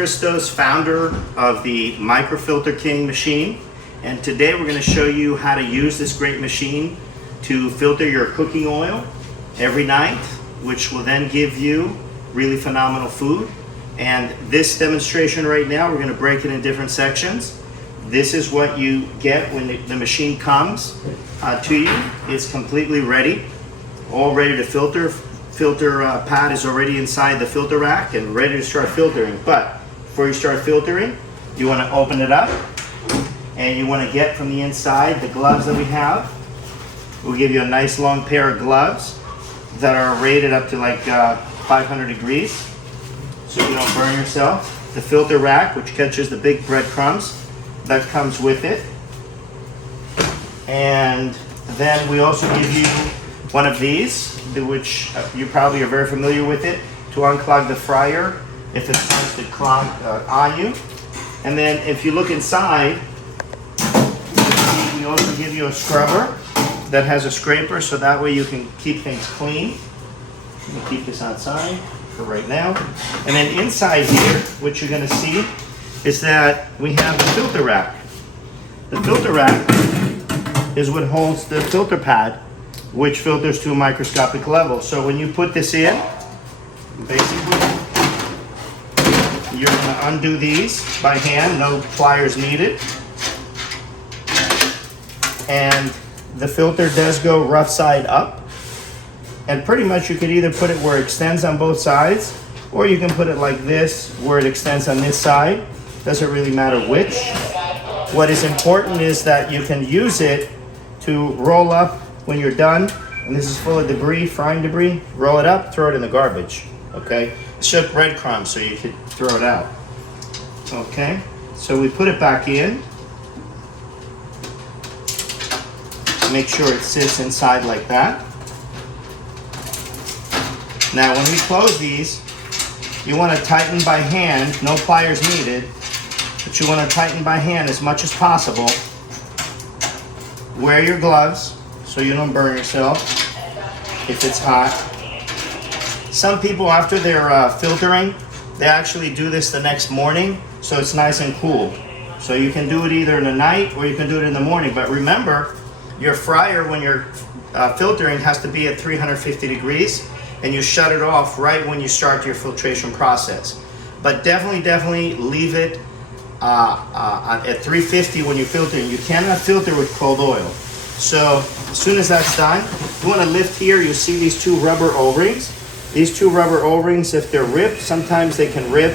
Christos, founder of the Microfilter King machine, and today we're going to show you how to use this great machine to filter your cooking oil every night, which will then give you really phenomenal food. And this demonstration right now, we're going to break it in different sections. This is what you get when the machine comes to you. It's completely ready, all ready to filter. Filter pad is already inside the filter rack and ready to start filtering. But before you start filtering, you want to open it up and you want to get from the inside the gloves that we have. We'll give you a nice long pair of gloves that are rated up to like 500 degrees so you don't burn yourself. The filter rack, which catches the big breadcrumbs, that comes with it. And then we also give you one of these, which you probably are very familiar with it, to unclog the fryer if it starts to clog on you. And then if you look inside, we also give you a scrubber that has a scraper, so that way you can keep things clean. Let me keep this outside for right now. And then inside here, what you're going to see is that we have the filter rack. The filter rack is what holds the filter pad, which filters to a microscopic level. So when you put this in, basically, you're going to undo these by hand, no pliers needed. And the filter does go rough side up. And pretty much you could either put it where it extends on both sides, or you can put it like this, where it extends on this side. Doesn't really matter which. What is important is that you can use it to roll up when you're done, and this is full of debris, frying debris. Roll it up, throw it in the garbage, okay? It's just breadcrumbs, so you could throw it out, okay? So we put it back in. Make sure it sits inside like that. Now when we close these, you want to tighten by hand, no pliers needed, but you want to tighten by hand as much as possible. Wear your gloves so you don't burn yourself if it's hot. Some people, after they're filtering, they actually do this the next morning, so it's nice and cool. So you can do it either in the night or you can do it in the morning. But remember, your fryer, when you're filtering, has to be at 350 degrees, and you shut it off right when you start your filtration process. But definitely leave it at 350 when you're filtering. You cannot filter with cold oil. So as soon as that's done, you want to lift here. You see these two rubber O-rings. These two rubber O-rings, if they're ripped, sometimes they can rip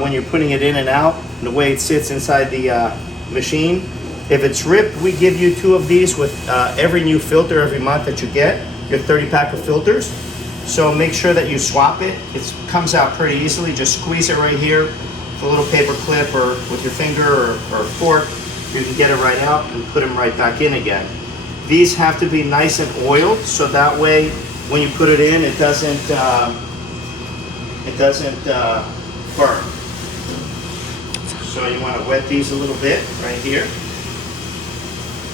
when you're putting it in and out, the way it sits inside the machine. If it's ripped, we give you two of these with every new filter every month that you get, your 30-pack of filters. So make sure that you swap it. It comes out pretty easily. Just squeeze it right here with a little paper clip or with your finger or fork. You can get it right out and put them right back in again. These have to be nice and oiled, so that way when you put it in, it doesn't burn. So you want to wet these a little bit right here.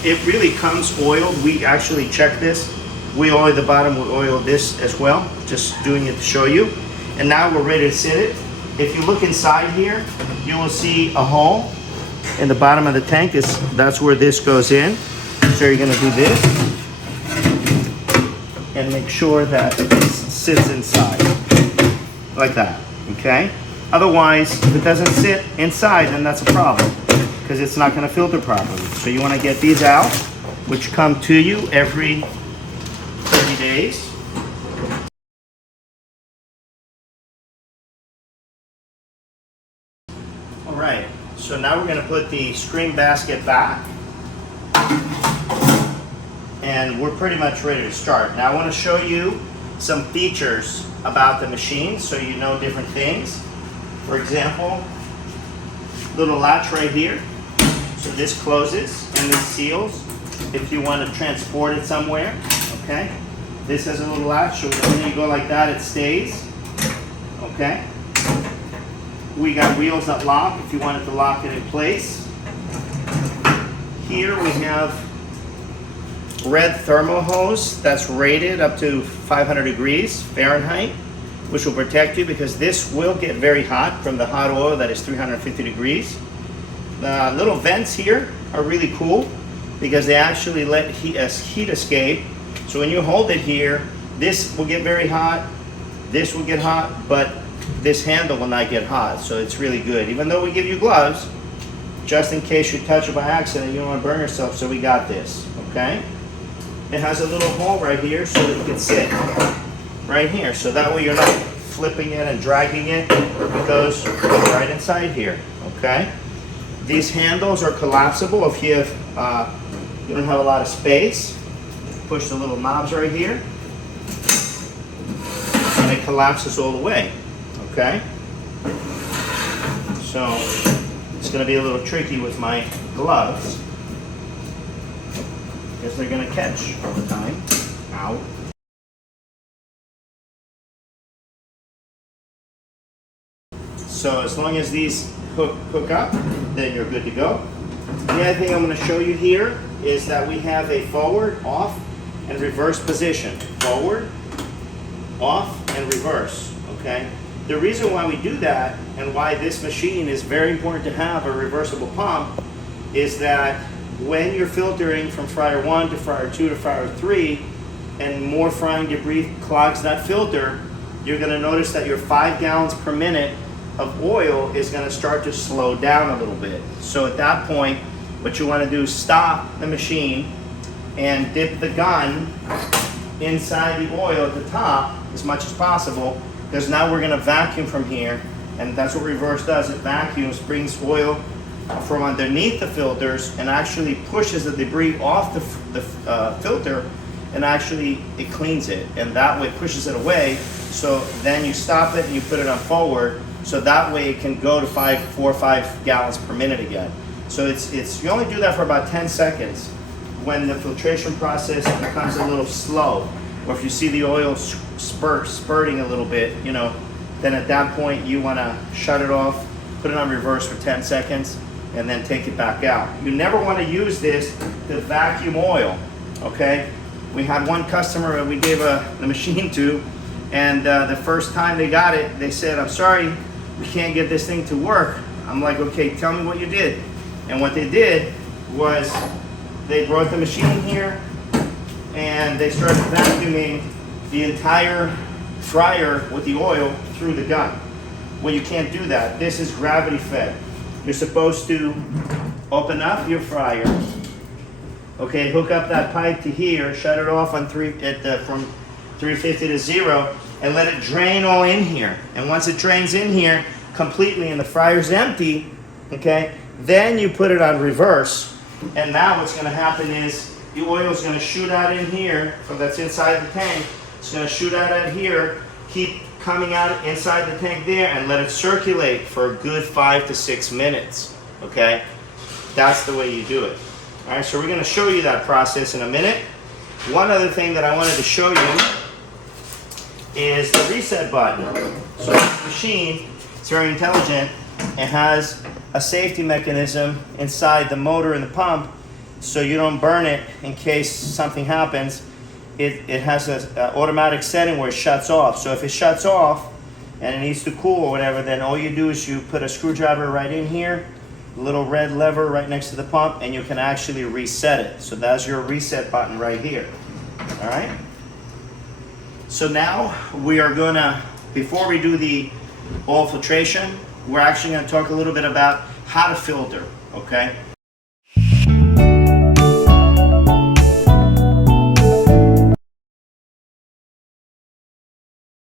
It really comes oiled. We actually check this. We oil the bottom, we oil this as well. Just doing it to show you. And now we're ready to sit it. If you look inside here, you will see a hole in the bottom of the tank. That's where this goes in. So you're gonna do this and make sure that it sits inside like that, okay? Otherwise, if it doesn't sit inside, then that's a problem because it's not gonna filter properly. So you wanna get these out, which come to you every 30 days. All right, so now we're gonna put the screen basket back and we're pretty much ready to start. Now I wanna show you some features about the machine so you know different things. For example, little latch right here. So this closes and this seals if you want to transport it somewhere, okay? This has a little latch, so when you go like that, it stays, okay? We got wheels that lock if you wanted to lock it in place. Here we have red thermal hose that's rated up to 500 degrees Fahrenheit. which will protect you because this will get very hot from the hot oil that is 350 degrees. The little vents here are really cool because they actually let heat escape. So when you hold it here, this will get very hot, this will get hot, but this handle will not get hot. So it's really good. Even though we give you gloves, just in case you touch it by accident, you don't want to burn yourself, so we got this, okay? It has a little hole right here so that you can sit right here. So that way you're not flipping it and dragging it. It goes right inside here, okay? These handles are collapsible if you have, you don't have a lot of space. Push the little knobs right here, and it collapses all the way, okay? So it's going to be a little tricky with my gloves because they're going to catch all the time. Ow. So as long as these hook up, then you're good to go. The other thing I'm going to show you here is that we have a forward, off, and reverse position. Forward, off, and reverse, okay? The reason why we do that and why this machine is very important to have a reversible pump is that when you're filtering from fryer 1 to fryer 2 to fryer 3 and more frying debris clogs that filter, you're going to notice that your 5 gallons per minute of oil is going to start to slow down a little bit. So at that point, what you want to do is stop the machine and dip the gun inside the oil at the top as much as possible, because now we're going to vacuum from here, and that's what reverse does. It vacuums, brings oil from underneath the filters and actually pushes the debris off the filter, and actually it cleans it, and that way pushes it away. So then you stop it and you put it on forward, so that way it can go to 4 or 5 gallons per minute again. So it's you only do that for about 10 seconds. When the filtration process becomes a little slow, or if you see the oil spurting a little bit, you know, then at that point you want to shut it off, put it on reverse for 10 seconds, and then take it back out. You never want to use this to vacuum oil, okay? We had one customer that we gave the machine to, and the first time they got it, they said, "I'm sorry, we can't get this thing to work." I'm like, "Okay, tell me what you did." And what they did was they brought the machine here and they started vacuuming the entire fryer with the oil through the gun. Well, you can't do that. This is gravity fed. You're supposed to open up your fryer, okay, hook up that pipe to here, shut it off on from 350 to 0, and let it drain all in here. And once it drains in here completely and the fryer's empty, okay, then you put it on reverse. And now what's going to happen is the oil is going to shoot out in here from that's inside the tank. It's going to shoot out here, keep coming out inside the tank there, and let it circulate for a good 5 to 6 minutes. Okay, that's the way you do it. All right, so we're going to show you that process in a minute. One other thing that I wanted to show you is the reset button. So this machine, it's very intelligent. It has a safety mechanism inside the motor and the pump, so you don't burn it in case something happens. It has an automatic setting where it shuts off. So if it shuts off and it needs to cool or whatever, then all you do is you put a screwdriver right in here, a little red lever right next to the pump, and you can actually reset it. So that's your reset button right here. All right? So now we are gonna, before we do the oil filtration, we're actually going to talk a little bit about how to filter, okay?